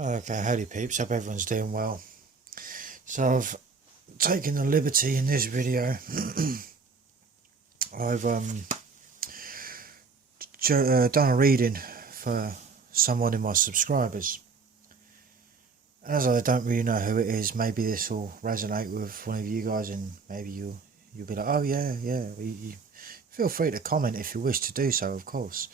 Okay, howdy peeps, hope everyone's doing well. So I've taken the liberty in this video, I've done a reading for someone in my subscribers. As I don't really know who it is, maybe this will resonate with one of you guys and maybe you'll be like, oh yeah, you feel free to comment if you wish to do so, of course.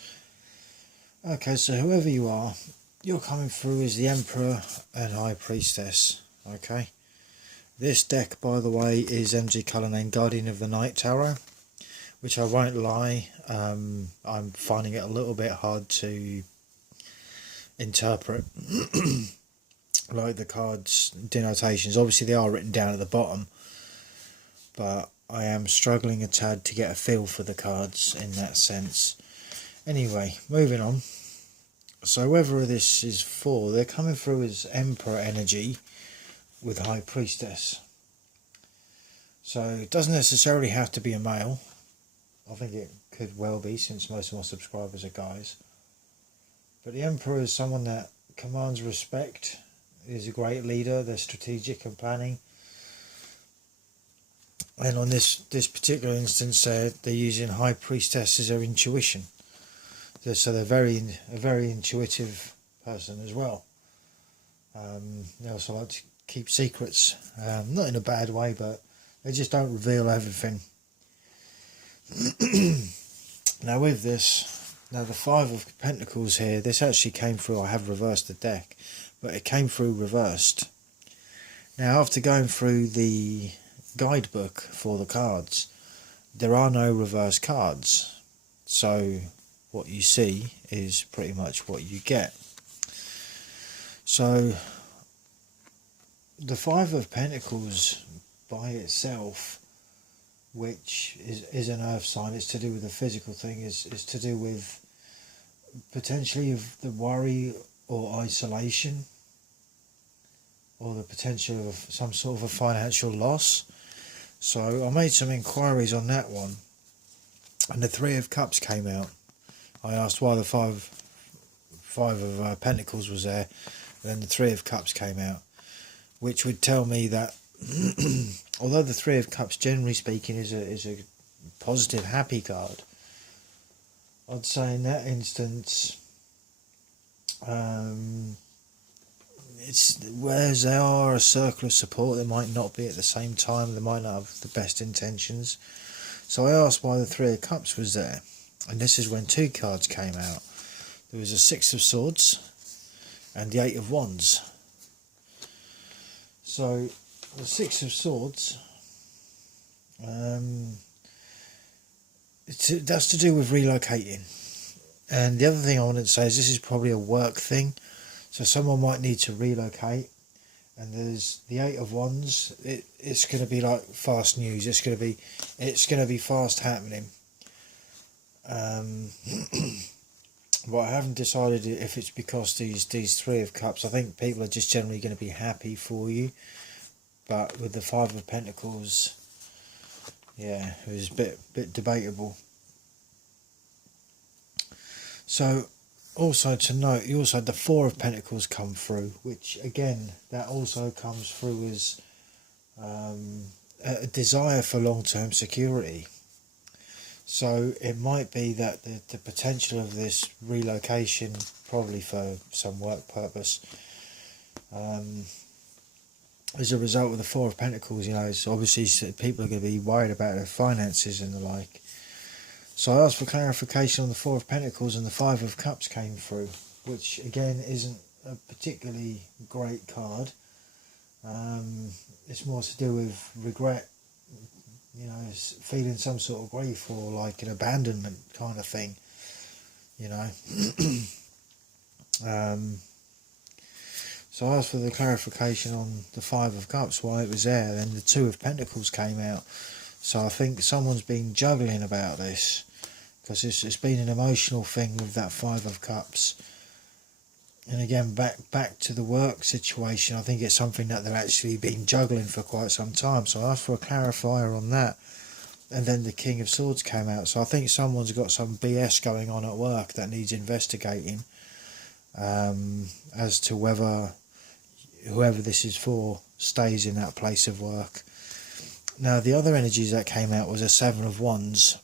Okay, so whoever you are, you're coming through as the Emperor and High Priestess, okay? This deck, by the way, is MG Cullinane Guardian of the Night Tarot, which I won't lie, I'm finding it a little bit hard to interpret. Like the cards' denotations, obviously they are written down at the bottom, but I am struggling a tad to get a feel for the cards in that sense. Anyway, moving on. So whoever this is for, they're coming through as Emperor energy with High Priestess. So it doesn't necessarily have to be a male. I think it could well be, since most of my subscribers are guys. But the Emperor is someone that commands respect, is a great leader, they're strategic and planning. And on this particular instance, they're using High Priestess as their intuition. So they're a very intuitive person as well. They also like to keep secrets, not in a bad way, but they just don't reveal everything. Now with this, the Five of Pentacles here, this actually came through, I have reversed the deck, but it came through reversed. Now after going through the guidebook for the cards, there are no reverse cards, so what you see is pretty much what you get. So the Five of Pentacles by itself, which is an earth sign, it's to do with a physical thing, is to do with potentially of the worry or isolation, or the potential of some sort of a financial loss. So I made some inquiries on that one, and the Three of Cups came out. I asked why the Five of Pentacles was there, and then the Three of Cups came out, which would tell me that although the Three of Cups, generally speaking, is a positive, happy card, I'd say in that instance, it's whereas they are a circle of support, they might not be at the same time, they might not have the best intentions. So I asked why the Three of Cups was there, and this is when two cards came out. There was a Six of Swords and the Eight of Wands. So the Six of Swords, that's to do with relocating. And the other thing I wanted to say is this is probably a work thing. So someone might need to relocate. And there's the Eight of Wands. It's going to be like fast news. It's going to be fast happening. But I haven't decided if it's because these Three of Cups. I think people are just generally going to be happy for you. But with the Five of Pentacles, yeah, it was a bit debatable. So also to note, you also had the Four of Pentacles come through, which again, that also comes through as a desire for long-term security. So it might be that the potential of this relocation, probably for some work purpose, as a result of the Four of Pentacles, it's obviously people are going to be worried about their finances and the like. So I asked for clarification on the Four of Pentacles, and the Five of Cups came through, which again isn't a particularly great card. It's more to do with regret, feeling some sort of grief or like an abandonment kind of thing, So I asked for the clarification on the Five of Cups, why it was there. Then the Two of Pentacles came out. So I think someone's been juggling about this, because it's been an emotional thing with that Five of Cups. And again, back to the work situation, I think it's something that they've actually been juggling for quite some time. So I asked for a clarifier on that. And then the King of Swords came out. So I think someone's got some BS going on at work that needs investigating. as to whether whoever this is for stays in that place of work. Now, the other energies that came out was a Seven of Wands.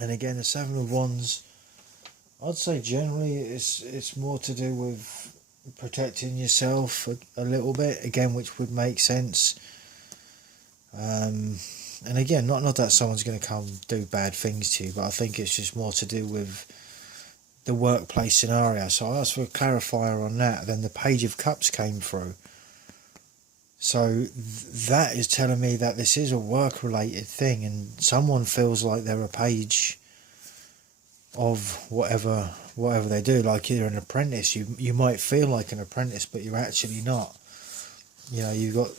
And again, the Seven of Wands, I'd say generally it's more to do with protecting yourself a little bit, again, which would make sense. And again, not that someone's going to come do bad things to you, but I think it's just more to do with the workplace scenario. So I asked for a clarifier on that. Then the Page of Cups came through. So that is telling me that this is a work-related thing, and someone feels like they're a page of whatever they do. Like you're an apprentice. You might feel like an apprentice, but you're actually not. You know, you got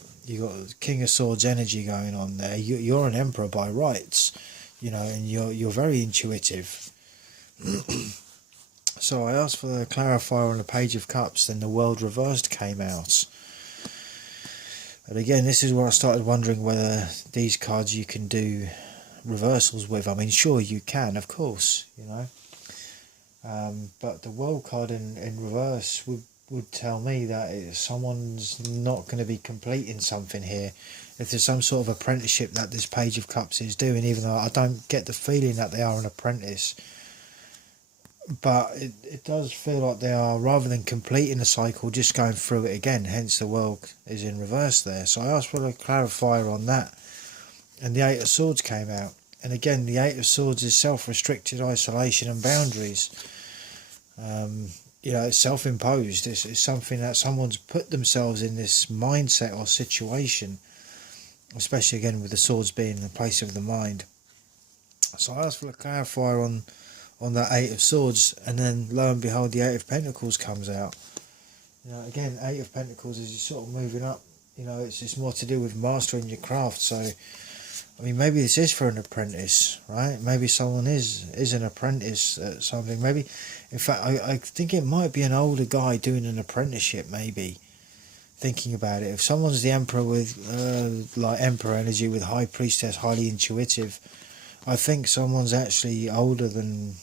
King of Swords energy going on there. You're an emperor by rights. You know, and you're very intuitive. So I asked for the clarifier on the Page of Cups. Then the World Reversed came out. And again, this is where I started wondering whether these cards you can do reversals with. I mean, sure you can, of course, you know. But the World card in reverse would tell me that someone's not going to be completing something here. If there's some sort of apprenticeship that this Page of Cups is doing, even though I don't get the feeling that they are an apprentice. But it does feel like they are, rather than completing the cycle, just going through it again. Hence the World is in reverse there. So I asked for a clarifier on that. And the Eight of Swords came out. And again, the Eight of Swords is self-restricted isolation and boundaries. You know, it's self-imposed. It's something that someone's put themselves in this mindset or situation. Especially again with the swords being in the place of the mind. So I asked for a clarifier on that Eight of Swords, and then lo and behold the Eight of Pentacles comes out. You know, again, Eight of Pentacles is sort of moving up. You know, it's more to do with mastering your craft. So, I mean, maybe this is for an apprentice, right? Maybe someone is an apprentice at something. Maybe, in fact, I think it might be an older guy doing an apprenticeship, maybe. Thinking about it, if someone's the Emperor with, like Emperor energy with High Priestess, highly intuitive, I think someone's actually older than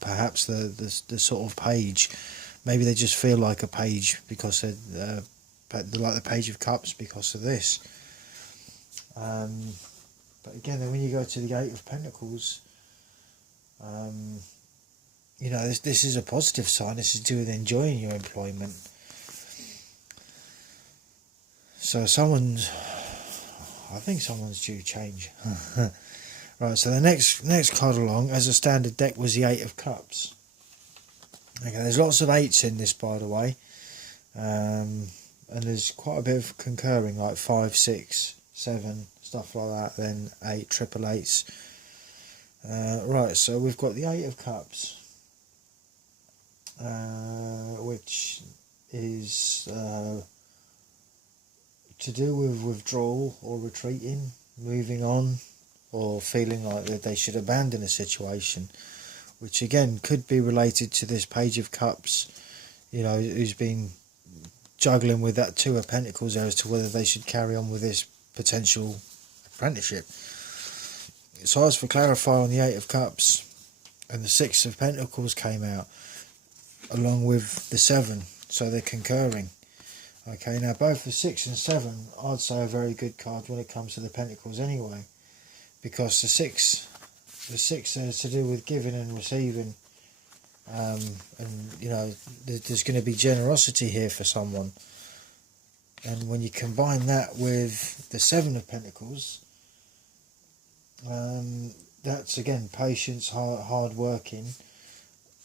perhaps the sort of page. Maybe they just feel like a page because they're like the Page of Cups because of this. But again, then when you go to the Eight of Pentacles, you know, this is a positive sign. This is to do with enjoying your employment. So I think someone's due change. Right, so the next card along as a standard deck was the Eight of Cups. Okay, there's lots of eights in this, by the way. And there's quite a bit of concurring, like 5, 6, 7, stuff like that, then 8, triple eights. Right, so we've got the Eight of Cups, which is to do with withdrawal or retreating, moving on, or feeling like that they should abandon a situation, which again could be related to this Page of Cups, you know, who's been juggling with that Two of Pentacles there as to whether they should carry on with this potential apprenticeship. So I asked for clarify on the Eight of Cups, and the Six of Pentacles came out along with the 7, so they're concurring. Okay, now both the 6 and 7 I'd say are very good cards when it comes to the Pentacles anyway, because the six is to do with giving and receiving, and you know, there's going to be generosity here for someone. And when you combine that with the 7 of Pentacles, that's again patience, hard working.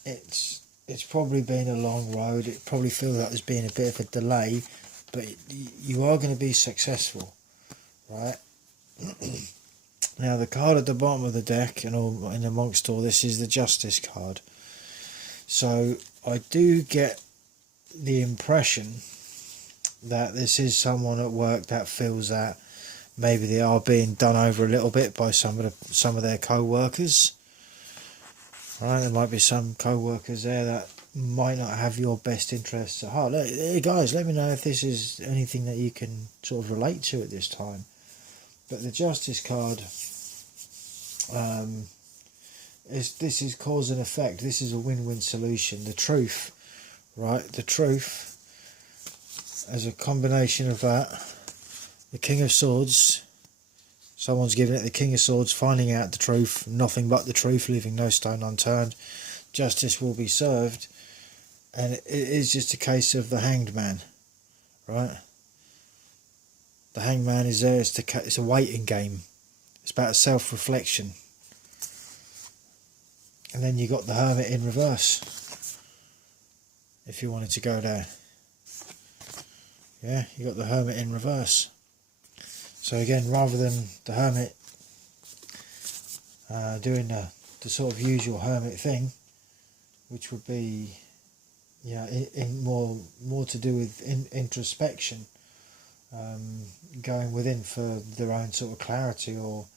It's probably been a long road. It probably feels like there's been a bit of a delay, but you are going to be successful, right? Now the card at the bottom of the deck and all in amongst all this is the Justice card. So I do get the impression that this is someone at work that feels that maybe they are being done over a little bit by some of their co-workers. Right, there might be some co-workers there that might not have your best interests at heart. Hey guys, let me know if this is anything that you can sort of relate to at this time. But the Justice card this is cause and effect. This is a win-win solution. The truth, right? The truth, as a combination of that, the King of Swords, someone's giving it the King of Swords, finding out the truth, nothing but the truth, leaving no stone unturned. Justice will be served, and it is just a case of the Hanged Man, right? The Hanged Man is there. It's a waiting game. It's about self-reflection. And then you got the Hermit in reverse, if you wanted to go there. Yeah, you got the Hermit in reverse. So again, rather than the Hermit doing the sort of usual Hermit thing, which would be, you know, in more to do with introspection, going within for their own sort of clarity, or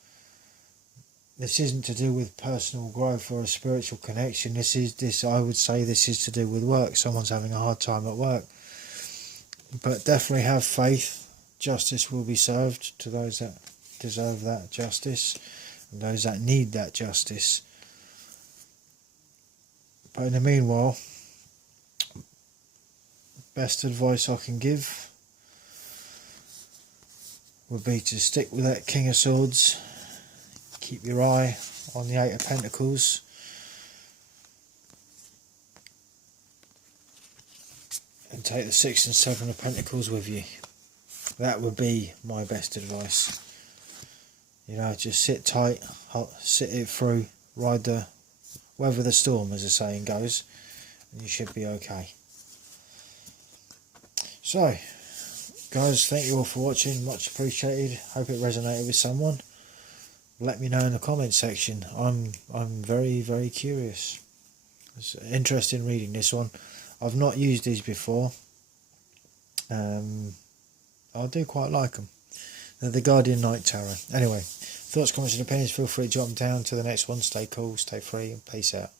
this isn't to do with personal growth or a spiritual connection. I would say this is to do with work. Someone's having a hard time at work. But definitely have faith. Justice will be served to those that deserve that justice and those that need that justice. But in the meanwhile, best advice I can give would be to stick with that King of Swords. Keep your eye on the Eight of Pentacles. And take the Six and Seven of Pentacles with you. That would be my best advice. You know, just sit tight, sit it through, weather the storm, as the saying goes, and you should be okay. So, guys, thank you all for watching. Much appreciated. Hope it resonated with someone. Let me know in the comment section. I'm very, very curious. It's interesting reading this one. I've not used these before. I do quite like them. They're the Guardian Night Tarot. Anyway, thoughts, comments and opinions, feel free to drop them down to the next one. Stay cool, stay free, and peace out.